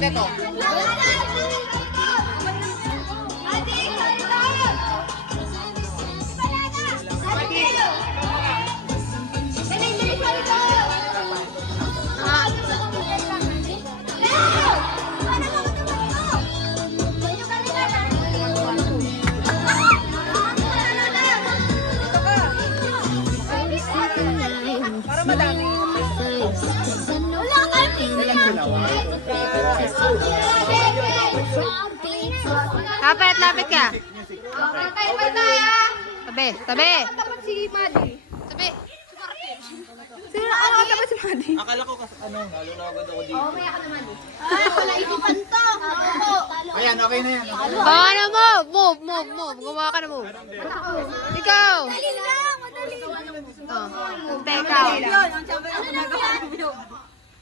ito. Para madami. Lapit ka. Tabi. Tabi si Madi. Tabi. Sino tabi si Madi? Akala ko kasi nalulogod ako dito. Oo, maya ka naman. Ay, wala isipan to. Ayan, okay na yan. Ano mo? Move. Gumawa ka na move. Ikaw. Madali lang, madali. Ikaw.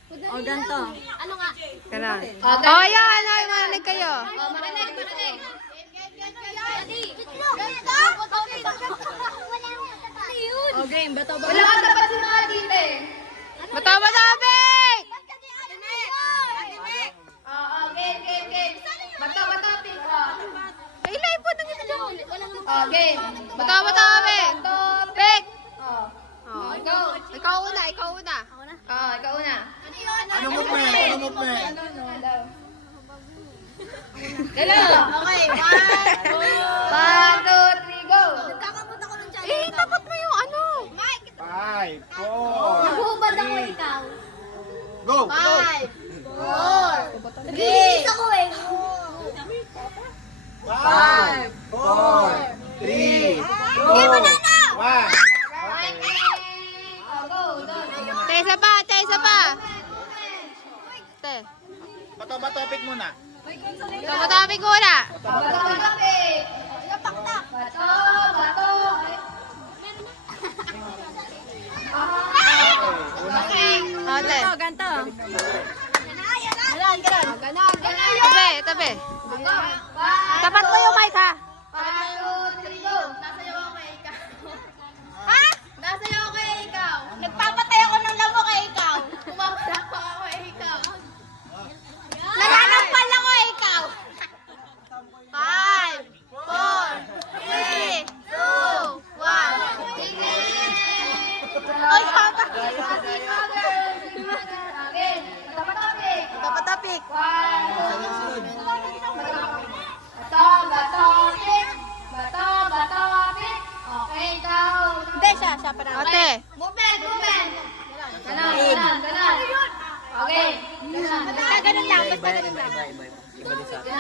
O, ganito. Ano nga? Ganun. Oh, yan. Ay, manalig kayo. Marinig. O, game. Bato. Wala ka dapat si Madi eh. Matapik! Oo, game. Bato, pick. Ay, live po. Nangin na Oh, game. Matapik! Pick! Oh, ikaw. Ikaw una. Oh, ikaw una. Ano movement? Dalawa. Okay, 1, 2, 3, go. Nagkakamot ako ng channel. Tapat mo yung ano. 5, 4, Hubad ako ikaw. go! 5, 4, 3. Ako eh. 5, 4, 3, 2, 1. Isa pa. Te. Bato, pick muna. Matapik una. Ate. Ganto. Tabi. Tapat mo yung mic ha. 1, 2, 3, go. Nasayaw ako kay ikaw. Ha? Nasayaw ako kay ikaw. Nagpapatay ako ng lamok kay ikaw. Pumapalakpak ako kay ikaw. Nananampal ako kay ikaw. 5, 4, 3, 2, 1. Ay, papa. Tapatapik. Bato. Okay, ikaw. Hindi, siya pa na. Ate. Movement. Ganon. Okay. Ganon lang, basta ganon lang. Ganon. Okay,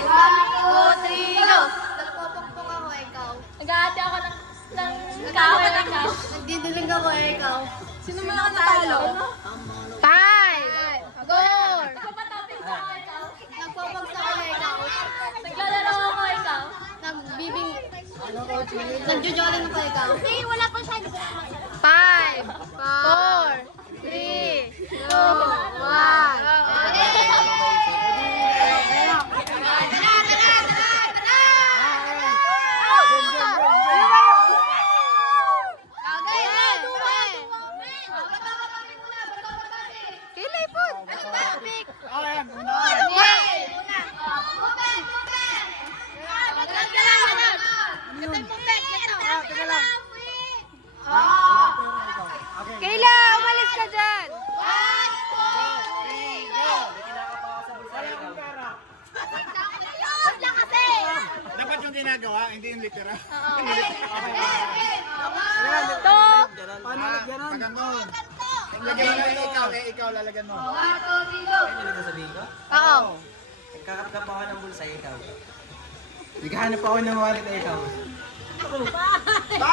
1, 2, 3, go. Nagpapakpok ako, ikaw. Nag-aati ako ng kahoy ng ikaw. Nagdidiling ako, ikaw. Sino mo nakatalo? 5, 4. Nagpapagsak ako, ikaw. Naglalaro ako, ikaw. Nagjojoling ako, ikaw. Hindi, wala pa siya. 5, 4, 3, 2, 1. Kilay po. Ayan, una. Kayla, umalis ka dyan. Dapat yung ginagawa, hindi yung litera. Paano ulit ganun? Pagandun. Lagyan mo ikaw lalagyan mo. Oo. Nagkakapkap ako ng bulsa, ikaw. Naghahanap ako ng wallet, ikaw. 5, 4, 3.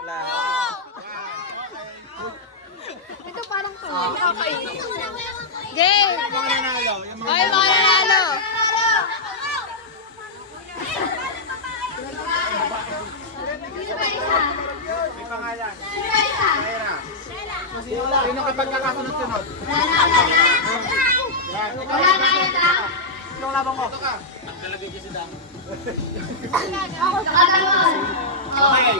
Wala. Ito parang to. Okay. Game. Yung mga nanalo. Ay, mga nanalo. May pangalan. Shaira. Sino kapag kakasunod-sunod? Yung labang mo. Ito ka. Nagdalagay dyan si Damo. Okay.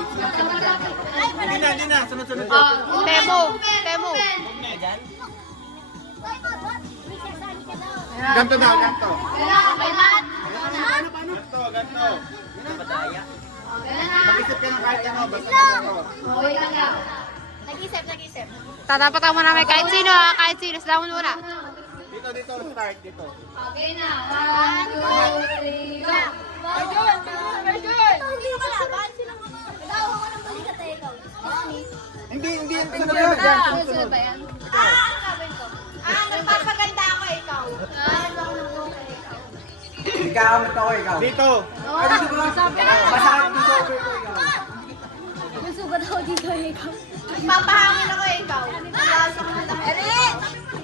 Hindi na. Sunod-sunod. Temo. Dyan? Ganto daw, ganto. Ganon, okay man? Ganto. Madaya. Mag-isip ka ng kahit ano, basta ganto. Okay lang yan. Nag-isip. Tatapat mo namin kahit sino ha, kahit sino. Sila mo muna. Dito, start dito. Okay na. 1, 2, 3, go! Arjun! Hindi ko kalaban. Nagawa ko ng balikat eh, ikaw. Hindi yung sunod yan. Yan, Sunod ba yan? Ano gagawin ko? Nagpapaganda ako, ikaw. Nagawa ko ng balikat ikaw. Nagkakamit ako ikaw. Dito. Masakit dito ako ikaw. Nagsugat ako dito, ikaw. Nagpapahangin ako, ikaw. Nagawa ko ng dami. Erin!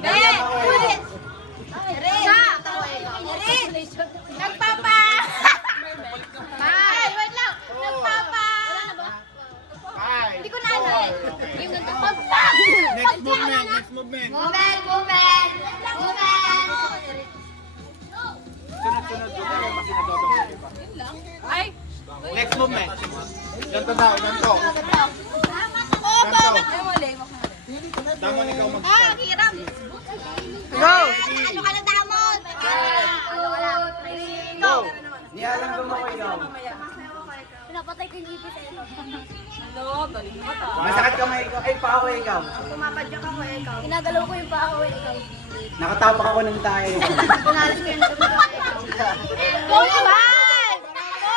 Erin! Erin! Nagpapa! Ay, wait lang. Nagpapa! Five. Hindi ko na ano eh. Yung nagpapa! Next movement. Movement! Sunod ko tayo kasi nagdodong iba. Next movement. Ganto daw, ganto. Damon ikaw mag Hiram! Go! Ano ka na damon? Go. Nialam ko mo ikaw. Pinapatay ko yung ipis eh. Masakit kamay ikaw. Ay, pa ako ikaw. Pumapadyak ako eh, ikaw. Ginagalaw ko yung paa ko eh, ikaw. Nakatapak ako ng tayo. Pinalis ko yung dumi ko eh, ikaw. Go! 1, 2, 3, go!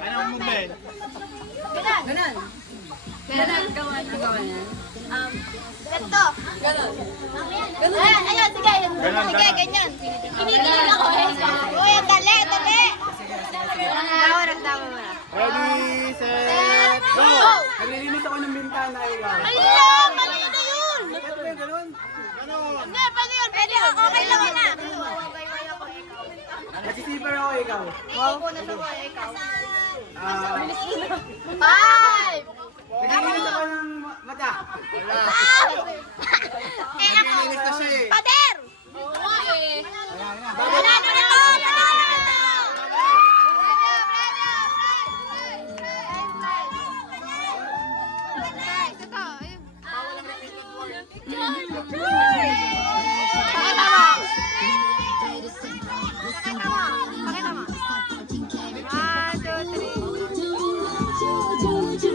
Anong movement? Ganito. Ayan, sige. Sige, ganyan. Kinikilig ako eh. Uy, dali. Nagdawa muna. Ready, set, go! Naglilinis ako ng bintana ikaw. Ayun, mali na yun. Ito ba yung ganun? Ganon. Hindi, pwede yun. Pwede yun. Okay lang yun na. Nasisiper ako ikaw. Five. Naglilinis ako ng mata. Wala. Eh, ako. Nilinis na siya eh. Pader! Wala na ito! Ito, ayun.